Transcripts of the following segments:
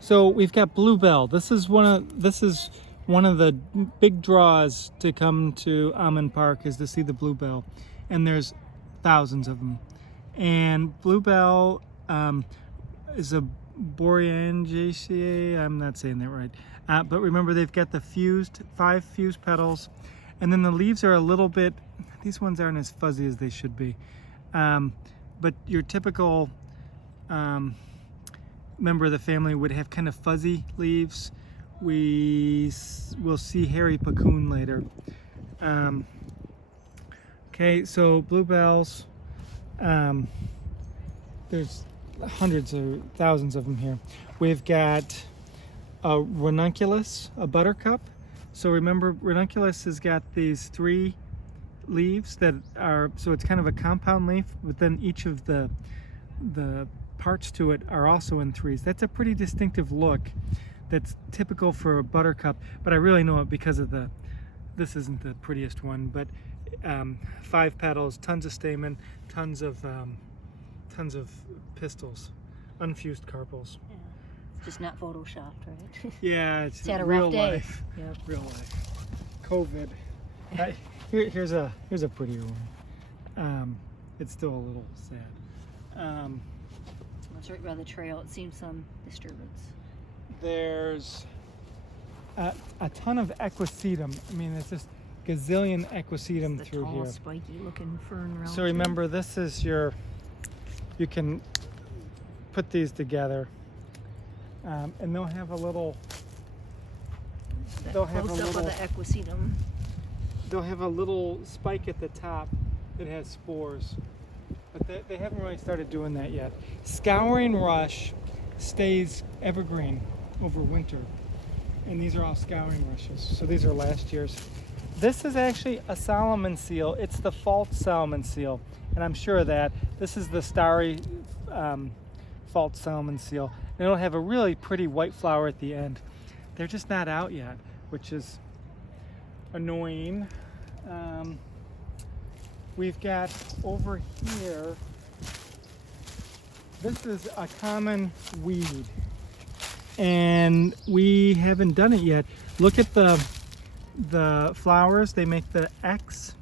So we've got Bluebell. This is one of the big draws to come to Almond Park, is to see the Bluebell, and there's thousands of them. And Bluebell is a Boreangaceae. I'm not saying that right, but remember they've got the five fused petals, and then the leaves are a little bit. These ones aren't as fuzzy as they should be, but your typical member of the family would have kind of fuzzy leaves. We will see hairy puccoon later. Okay, so bluebells. There's hundreds or thousands of them here. We've got a ranunculus, a buttercup. So remember, ranunculus has got these three leaves that are, so it's kind of a compound leaf, but then each of the parts to it are also in threes. That's a pretty distinctive look that's typical for a buttercup, but I really know it because of this isn't the prettiest one, but 5 petals, tons of stamen, tons of pistils, unfused carpels. Yeah. It's just not photoshopped, right? Yeah, it's had a real rough day. life. Yep. Real life. COVID. Here's a prettier one. It's still a little sad. It's right by the trail. It seems some disturbance. There's a ton of equisetum. I mean, it's just gazillion equisetum The through tall, here. spiky-looking fern around. So remember, this is you can put these together, and they'll have a little. They'll have a close-up little. of the equisetum. They'll have a little spike at the top that has spores, but they haven't really started doing that yet. Scouring rush stays evergreen over winter, and these are all scouring rushes. So these are last year's. This is actually a Solomon seal. It's the false Solomon seal, and I'm sure of that. This is the starry false Solomon seal, and it'll have a really pretty white flower at the end. They're just not out yet, which is annoying. We've got over here, this is a common weed, and we haven't done it yet. Look at the flowers. They make the X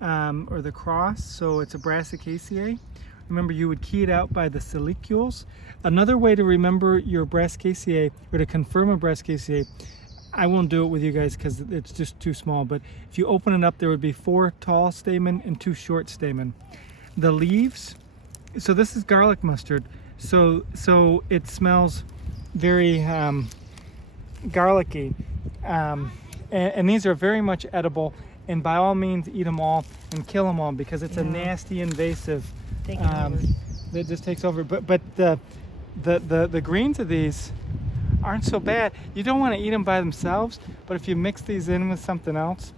or the cross, so it's a Brassicaceae. Remember, you would key it out by the silicules. Another way to remember your Brassicaceae, or to confirm a Brassicaceae, I won't do it with you guys because it's just too small, but if you open it up, there would be 4 tall stamen and 2 short stamen. The leaves, so this is garlic mustard, so it smells very garlicky, and these are very much edible, and by all means eat them all and kill them all, because it's a nasty invasive that just takes over. But the greens of these aren't so bad. You don't want to eat them by themselves, but if you mix these in with something else,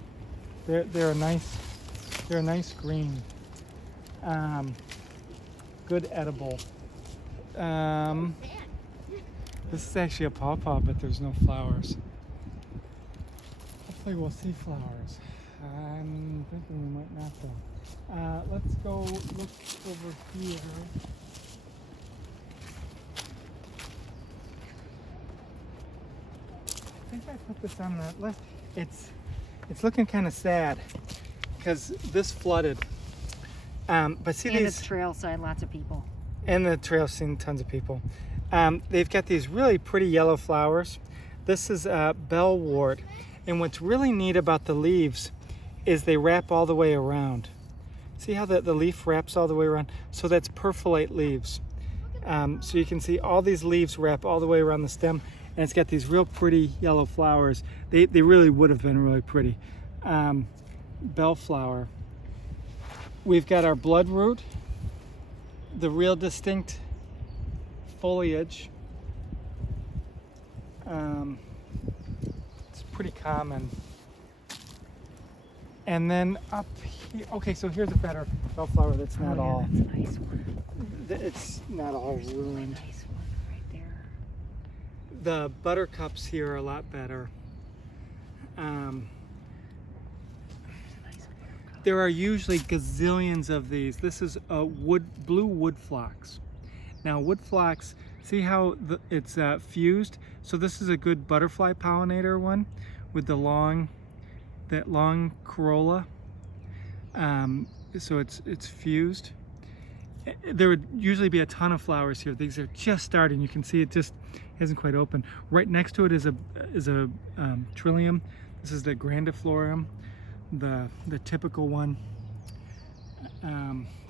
they're a nice green. Good edible. This is actually a pawpaw, but there's no flowers. Hopefully we'll see flowers. I'm thinking we might not though. Let's go look over here. I think I put this on the list. It's looking kind of sad because this flooded. But see, and these, it's trail side, lots of people. and the trail's seen tons of people. They've got these really pretty yellow flowers. This is bellwort, and what's really neat about the leaves is they wrap all the way around. See how the leaf wraps all the way around? So that's perfilate leaves. So you can see all these leaves wrap all the way around the stem, and it's got these real pretty yellow flowers. They really would have been really pretty. Bellflower. We've got our bloodroot, the real distinct foliage. It's pretty common. And then up here, okay, so here's a better bellflower that's not all. That's a nice one. It's not all ruined. Nice one right there. The buttercups here are a lot better. There are usually gazillions of these. This is blue wood phlox. Now wood phlox See how it's fused? So this is a good butterfly pollinator one with that long corolla. So it's fused. There would usually be a ton of flowers here. These are just starting. You can see it just hasn't quite opened. Right next to it is a trillium. This is the grandiflorum, the typical one.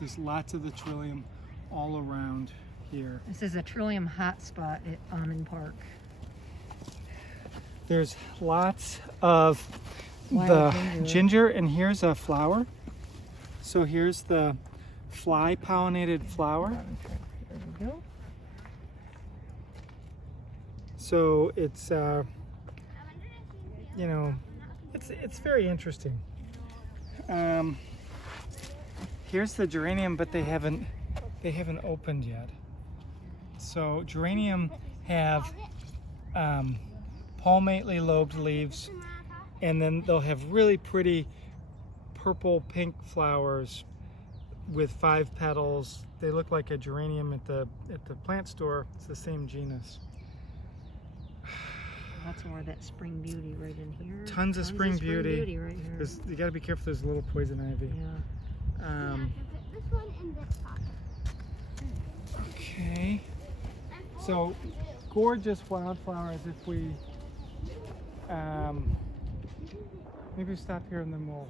There's lots of the trillium all around here. This is a trillium hotspot at Almond Park. There's lots of Wild the ginger, and here's a flower. So here's the fly pollinated flower. There we go. So it's you know, it's very interesting. Here's the geranium, but they haven't opened yet. So geranium have palmately lobed leaves, and then they'll have really pretty purple pink flowers with 5 petals. They look like a geranium at the plant store. It's the same genus. Lots more of that spring beauty right in here. Tons of spring beauty. Right here. You got to be careful. There's a little poison ivy. Yeah. This one in this pocket. Okay. So gorgeous wildflowers. If we maybe stop here and then we'll